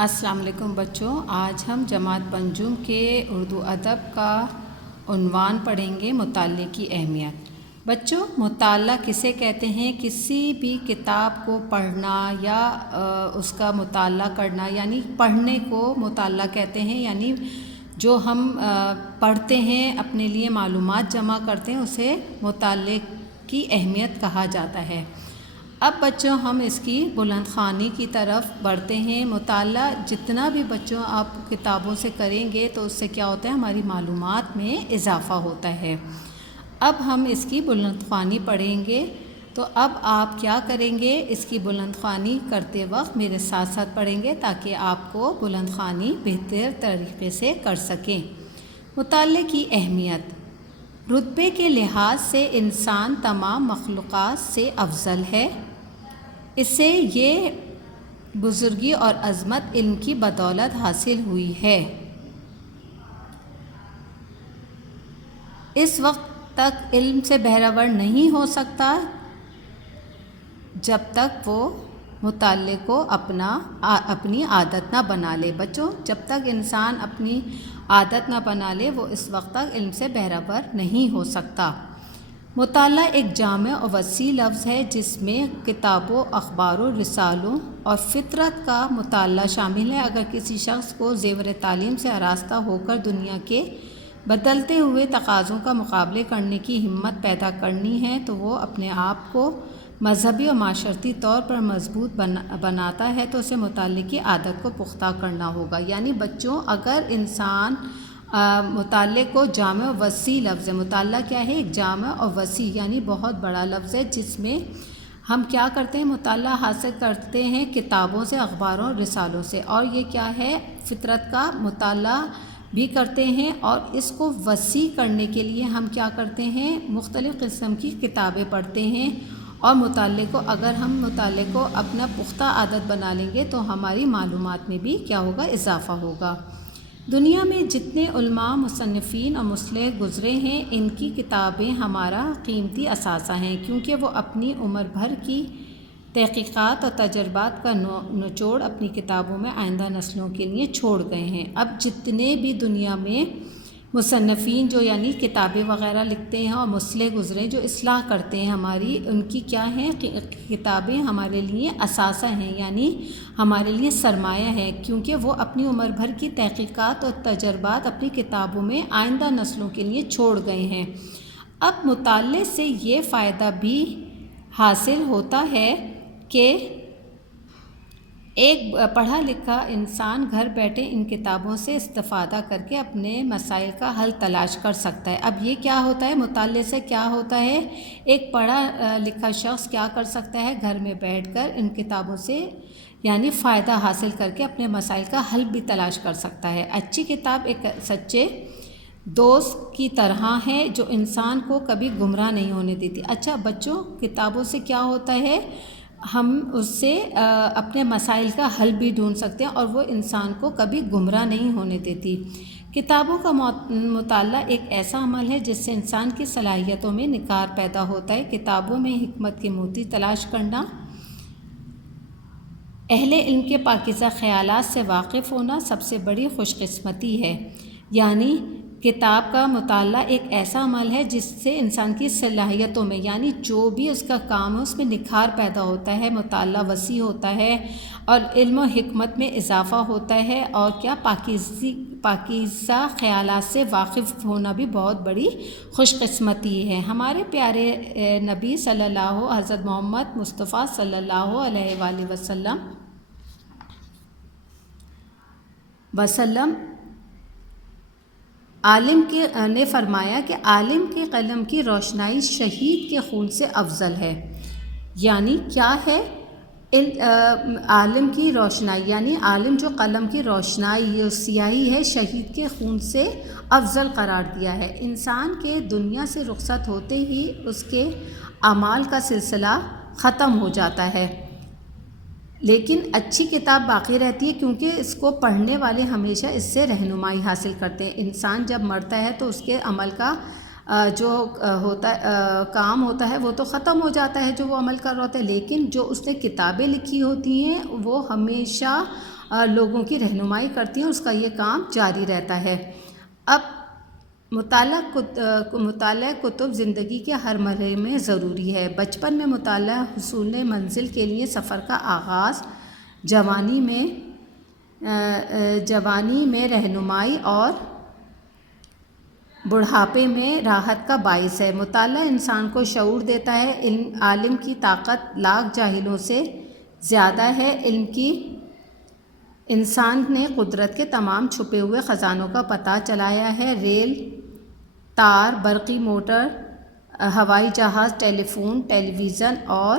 السلام علیکم بچوں، آج ہم جماعت پنجم کے اردو ادب کا عنوان پڑھیں گے، مطالعے کی اہمیت۔ بچوں، مطالعہ کسے کہتے ہیں؟ کسی بھی کتاب کو پڑھنا یا اس کا مطالعہ کرنا، یعنی پڑھنے کو مطالعہ کہتے ہیں، یعنی جو ہم پڑھتے ہیں، اپنے لیے معلومات جمع کرتے ہیں، اسے مطالعے کی اہمیت کہا جاتا ہے۔ اب بچوں ہم اس کی بلند خوانی کی طرف بڑھتے ہیں۔ مطالعہ جتنا بھی بچوں آپ کتابوں سے کریں گے تو اس سے کیا ہوتا ہے، ہماری معلومات میں اضافہ ہوتا ہے۔ اب ہم اس کی بلند خوانی پڑھیں گے، تو اب آپ کیا کریں گے، اس کی بلند خوانی کرتے وقت میرے ساتھ ساتھ پڑھیں گے تاکہ آپ کو بلند خوانی بہتر طریقے سے کر سکیں۔ مطالعے کی اہمیت۔ رتبے کے لحاظ سے انسان تمام مخلوقات سے افضل ہے۔ اسے یہ بزرگی اور عظمت علم کی بدولت حاصل ہوئی ہے۔ اس وقت تک علم سے بہرہور نہیں ہو سکتا جب تک وہ مطالعے کو اپنی عادت نہ بنا لے۔ بچوں، جب تک انسان اپنی عادت نہ بنا لے وہ اس وقت تک علم سے بہرہور نہیں ہو سکتا۔ مطالعہ ایک جامع و وسیع لفظ ہے جس میں کتابوں، اخباروں، رسالوں اور فطرت کا مطالعہ شامل ہے۔ اگر کسی شخص کو زیور تعلیم سے آراستہ ہو کر دنیا کے بدلتے ہوئے تقاضوں کا مقابلے کرنے کی ہمت پیدا کرنی ہے تو وہ اپنے آپ کو مذہبی اور معاشرتی طور پر مضبوط بناتا ہے تو اسے مطالعے کی عادت کو پختہ کرنا ہوگا۔ یعنی بچوں، اگر انسان مطالعے کو جامع و وسیع لفظ ہے۔ مطالعہ کیا ہے؟ ایک جامع اور وسیع یعنی بہت بڑا لفظ ہے جس میں ہم کیا کرتے ہیں، مطالعہ حاصل کرتے ہیں کتابوں سے، اخباروں اور رسالوں سے، اور یہ کیا ہے، فطرت کا مطالعہ بھی کرتے ہیں، اور اس کو وسیع کرنے کے لیے ہم کیا کرتے ہیں، مختلف قسم کی کتابیں پڑھتے ہیں۔ اور اگر ہم مطالعے کو اپنا پختہ عادت بنا لیں گے تو ہماری معلومات میں بھی کیا ہوگا، اضافہ ہوگا۔ دنیا میں جتنے علماء، مصنفین اور مصلح گزرے ہیں، ان کی کتابیں ہمارا قیمتی اثاثہ ہیں، کیونکہ وہ اپنی عمر بھر کی تحقیقات اور تجربات کا نچوڑ اپنی کتابوں میں آئندہ نسلوں کے لیے چھوڑ گئے ہیں۔ اب جتنے بھی دنیا میں مصنفین جو یعنی کتابیں وغیرہ لکھتے ہیں اور مصلح گزرے جو اصلاح کرتے ہیں ہماری، ان کی کیا ہیں، کتابیں ہمارے لیے اثاثہ ہیں، یعنی ہمارے لیے سرمایہ ہے، کیونکہ وہ اپنی عمر بھر کی تحقیقات اور تجربات اپنی کتابوں میں آئندہ نسلوں کے لیے چھوڑ گئے ہیں۔ اب مطالعے سے یہ فائدہ بھی حاصل ہوتا ہے کہ ایک پڑھا لکھا انسان گھر بیٹھے ان کتابوں سے استفادہ کر کے اپنے مسائل کا حل تلاش کر سکتا ہے۔ اب یہ کیا ہوتا ہے، مطالعے سے کیا ہوتا ہے، ایک پڑھا لکھا شخص کیا کر سکتا ہے، گھر میں بیٹھ کر ان کتابوں سے یعنی فائدہ حاصل کر کے اپنے مسائل کا حل بھی تلاش کر سکتا ہے۔ اچھی کتاب ایک سچے دوست کی طرح ہے جو انسان کو کبھی گمراہ نہیں ہونے دیتی۔ اچھا بچوں، کتابوں سے کیا ہوتا ہے، ہم اس سے اپنے مسائل کا حل بھی ڈھونڈ سکتے ہیں اور وہ انسان کو کبھی گمراہ نہیں ہونے دیتی۔ کتابوں کا مطالعہ ایک ایسا عمل ہے جس سے انسان کی صلاحیتوں میں نکھار پیدا ہوتا ہے۔ کتابوں میں حکمت کے موتی تلاش کرنا، اہل علم کے پاکیزہ خیالات سے واقف ہونا سب سے بڑی خوش قسمتی ہے۔ یعنی کتاب کا مطالعہ ایک ایسا عمل ہے جس سے انسان کی صلاحیتوں میں یعنی جو بھی اس کا کام ہے اس میں نکھار پیدا ہوتا ہے، مطالعہ وسیع ہوتا ہے اور علم و حکمت میں اضافہ ہوتا ہے، اور کیا پاکیزہ خیالات سے واقف ہونا بھی بہت بڑی خوش قسمتی ہے۔ ہمارے پیارے نبی صلی اللہ حضرت محمد مصطفیٰ صلی اللہ علیہ وآلہ وسلم عالم نے فرمایا کہ عالم کے قلم کی روشنائی شہید کے خون سے افضل ہے۔ یعنی کیا ہے، عالم کی روشنائی یعنی عالم جو قلم کی روشنائی سیاہی ہے، شہید کے خون سے افضل قرار دیا ہے۔ انسان کے دنیا سے رخصت ہوتے ہی اس کے اعمال کا سلسلہ ختم ہو جاتا ہے، لیکن اچھی کتاب باقی رہتی ہے کیونکہ اس کو پڑھنے والے ہمیشہ اس سے رہنمائی حاصل کرتے ہیں۔ انسان جب مرتا ہے تو اس کے عمل کا جو کام ہوتا ہے وہ تو ختم ہو جاتا ہے جو وہ عمل کر رہا ہوتا ہے، لیکن جو اس نے کتابیں لکھی ہوتی ہیں وہ ہمیشہ لوگوں کی رہنمائی کرتی ہیں، اس کا یہ کام جاری رہتا ہے۔ اب مطالعہ کتب زندگی کے ہر مرحلے میں ضروری ہے۔ بچپن میں مطالعہ حصول منزل کے لیے سفر کا آغاز، جوانی میں رہنمائی اور بڑھاپے میں راحت کا باعث ہے۔ مطالعہ انسان کو شعور دیتا ہے۔ عالم کی طاقت لاکھ جاہلوں سے زیادہ ہے۔ علم کی انسان نے قدرت کے تمام چھپے ہوئے خزانوں کا پتہ چلایا ہے۔ ریل، تار، برقی موٹر، ہوائی جہاز، ٹیلی فون، ٹیلی ویژن اور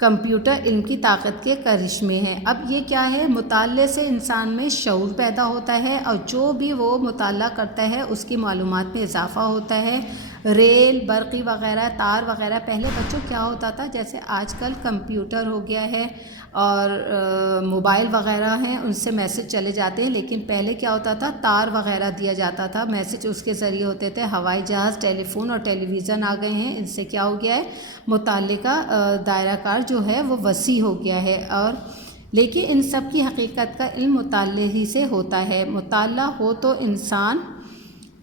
کمپیوٹر علم کی طاقت کے کرشمے ہیں۔ اب یہ کیا ہے؟ مطالعے سے انسان میں شعور پیدا ہوتا ہے اور جو بھی وہ مطالعہ کرتا ہے اس کی معلومات میں اضافہ ہوتا ہے۔ ریل، برقی وغیرہ، تار وغیرہ، پہلے بچوں کیا ہوتا تھا، جیسے آج کل کمپیوٹر ہو گیا ہے اور موبائل وغیرہ ہیں، ان سے میسج چلے جاتے ہیں، لیکن پہلے کیا ہوتا تھا، تار وغیرہ دیا جاتا تھا، میسج اس کے ذریعے ہوتے تھے۔ ہوائی جہاز، ٹیلی فون اور ٹیلی ویژن آ گئے ہیں، ان سے کیا ہو گیا ہے، مطالعے کا دائرہ کار جو ہے وہ وسیع ہو گیا ہے۔ اور لیکن ان سب کی حقیقت کا علم مطالعے ہی سے ہوتا ہے۔ مطالعہ ہو تو انسان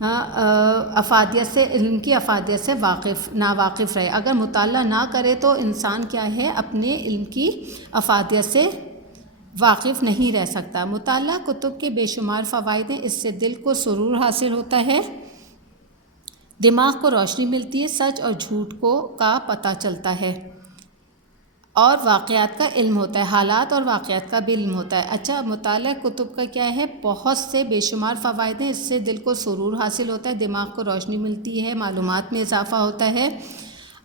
علم کی افادیت سے ناواقف رہے۔ اگر مطالعہ نہ کرے تو انسان کیا ہے، اپنے علم کی افادیت سے واقف نہیں رہ سکتا۔ مطالعہ کتب کے بے شمار فوائد ہیں۔ اس سے دل کو سرور حاصل ہوتا ہے، دماغ کو روشنی ملتی ہے، سچ اور جھوٹ کا پتہ چلتا ہے اور واقعات کا علم ہوتا ہے، حالات اور واقعات کا بھی علم ہوتا ہے۔ اچھا، مطالعہ کتب کا کیا ہے، بہت سے بے شمار فوائد ہیں۔ اس سے دل کو سرور حاصل ہوتا ہے، دماغ کو روشنی ملتی ہے، معلومات میں اضافہ ہوتا ہے۔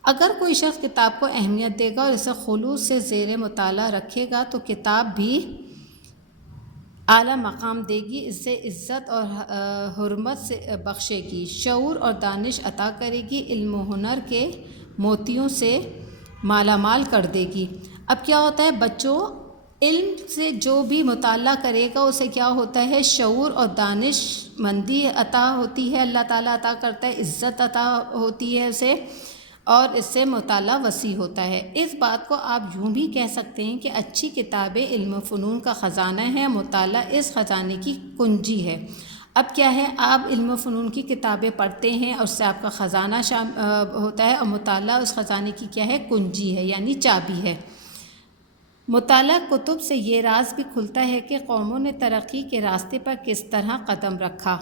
اگر کوئی شخص کتاب کو اہمیت دے گا اور اسے خلوص سے زیر مطالعہ رکھے گا تو کتاب بھی اعلیٰ مقام دے گی، اسے عزت اور حرمت سے بخشے گی، شعور اور دانش عطا کرے گی، علم و ہنر کے موتیوں سے مالا مال کر دے گی۔ اب کیا ہوتا ہے بچوں، علم سے جو بھی مطالعہ کرے گا اسے کیا ہوتا ہے، شعور اور دانش مندی عطا ہوتی ہے، اللہ تعالیٰ عطا کرتا ہے، عزت عطا ہوتی ہے اسے، اور اس سے مطالعہ وسیع ہوتا ہے۔ اس بات کو آپ یوں بھی کہہ سکتے ہیں کہ اچھی کتابیں علم و فنون کا خزانہ ہے، مطالعہ اس خزانے کی کنجی ہے۔ اب کیا ہے، آپ علم و فنون کی کتابیں پڑھتے ہیں اور اس سے آپ کا خزانہ ہوتا ہے، اور مطالعہ اس خزانے کی کیا ہے، کنجی ہے، یعنی چابی ہے۔ مطالعہ کتب سے یہ راز بھی کھلتا ہے کہ قوموں نے ترقی کے راستے پر کس طرح قدم رکھا،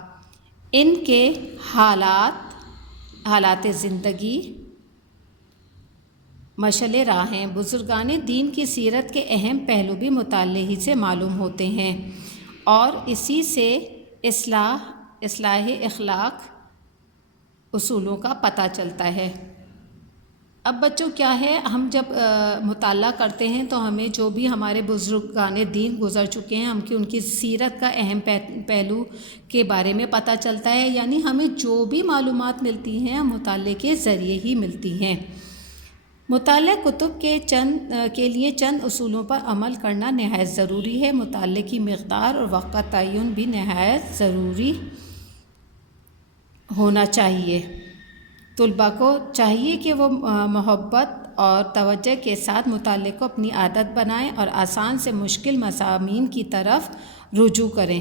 ان کے حالات زندگی، مشعل راہیں، بزرگان دین کی سیرت کے اہم پہلو بھی مطالعے ہی سے معلوم ہوتے ہیں، اور اسی سے اصلاح اخلاق اصولوں کا پتہ چلتا ہے۔ اب بچوں کیا ہے، ہم جب مطالعہ کرتے ہیں تو ہمیں جو بھی ہمارے بزرگان دین گزر چکے ہیں، ان کی سیرت کا اہم پہلو کے بارے میں پتہ چلتا ہے، یعنی ہمیں جو بھی معلومات ملتی ہیں مطالعے کے ذریعے ہی ملتی ہیں۔ مطالعہ کتب کے لیے چند اصولوں پر عمل کرنا نہایت ضروری ہے۔ مطالعے کی مقدار اور وقت کا تعین بھی نہایت ضروری ہونا چاہیے۔ طلباء کو چاہیے کہ وہ محبت اور توجہ کے ساتھ مطالعے کو اپنی عادت بنائیں اور آسان سے مشکل مضامین کی طرف رجوع کریں۔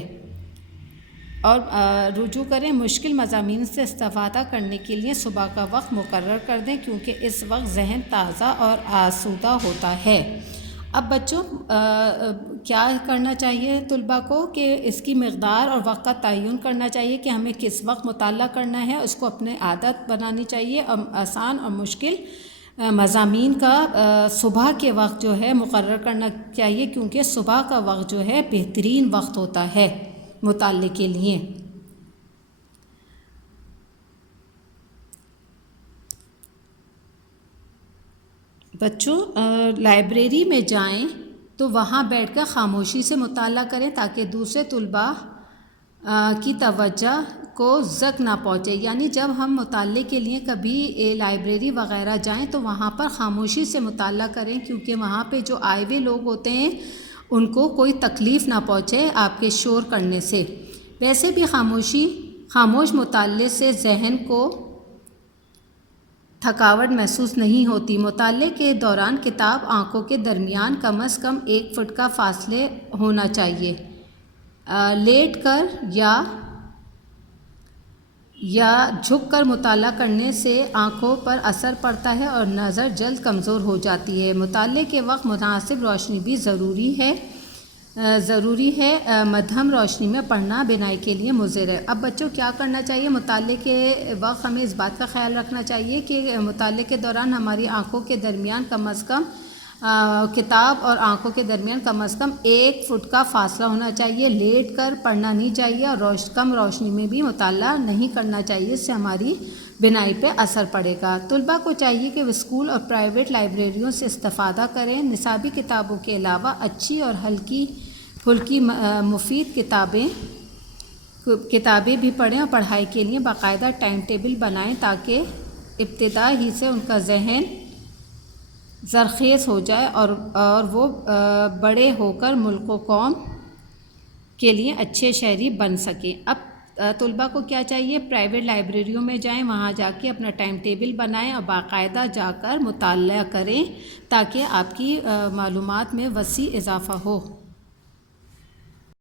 مشکل مضامین سے استفادہ کرنے کے لیے صبح کا وقت مقرر کر دیں، کیونکہ اس وقت ذہن تازہ اور آسودہ ہوتا ہے۔ اب بچوں کیا کرنا چاہیے طلباء کو کہ اس کی مقدار اور وقت کا تعین کرنا چاہیے کہ ہمیں کس وقت مطالعہ کرنا ہے، اس کو اپنے عادت بنانی چاہیے، اور آسان اور مشکل مضامین کا صبح کے وقت جو ہے مقرر کرنا چاہیے، کیونکہ صبح کا وقت جو ہے بہترین وقت ہوتا ہے مطالعے کے لیے۔ بچوں لائبریری میں جائیں تو وہاں بیٹھ کر خاموشی سے مطالعہ کریں تاکہ دوسرے طلباء کی توجہ کو زک نہ پہنچے، یعنی جب ہم مطالعے کے لیے کبھی لائبریری وغیرہ جائیں تو وہاں پر خاموشی سے مطالعہ کریں، کیونکہ وہاں پہ جو آئے ہوئے لوگ ہوتے ہیں ان کو کوئی تکلیف نہ پہنچے آپ کے شور کرنے سے۔ ویسے بھی خاموش مطالعے سے ذہن کو تھکاوٹ محسوس نہیں ہوتی۔ مطالعے کے دوران کتاب آنکھوں کے درمیان کم از کم 1 فٹ کا فاصلے ہونا چاہیے۔ لیٹ کر یا جھک کر مطالعہ کرنے سے آنکھوں پر اثر پڑتا ہے اور نظر جلد کمزور ہو جاتی ہے۔ مطالعے کے وقت مناسب روشنی بھی ضروری ہے۔ مدھم روشنی میں پڑھنا بینائی کے لیے مضر ہے۔ اب بچوں کیا کرنا چاہیے؟ مطالعے کے وقت ہمیں اس بات کا خیال رکھنا چاہیے کہ مطالعے کے دوران ہماری آنکھوں کے درمیان کم از کم کتاب اور آنکھوں کے درمیان کم از کم 1 فٹ کا فاصلہ ہونا چاہیے۔ لیٹ کر پڑھنا نہیں چاہیے اور کم روشنی میں بھی مطالعہ نہیں کرنا چاہیے، اس سے ہماری بینائی پہ اثر پڑے گا۔ طلباء کو چاہیے کہ وہ اسکول اور پرائیویٹ لائبریریوں سے استفادہ کریں۔ نصابی کتابوں کے علاوہ اچھی اور ہلکی پھلکی مفید کتابیں بھی پڑھیں اور پڑھائی کے لیے باقاعدہ ٹائم ٹیبل بنائیں تاکہ ابتدا ہی سے ان کا ذہن زرخیز ہو جائے اور وہ بڑے ہو کر ملک و قوم کے لیے اچھے شہری بن سکیں۔ اب طلباء کو کیا چاہیے؟ پرائیویٹ لائبریریوں میں جائیں، وہاں جا کے اپنا ٹائم ٹیبل بنائیں اور باقاعدہ جا کر مطالعہ کریں تاکہ آپ کی معلومات میں وسیع اضافہ ہو۔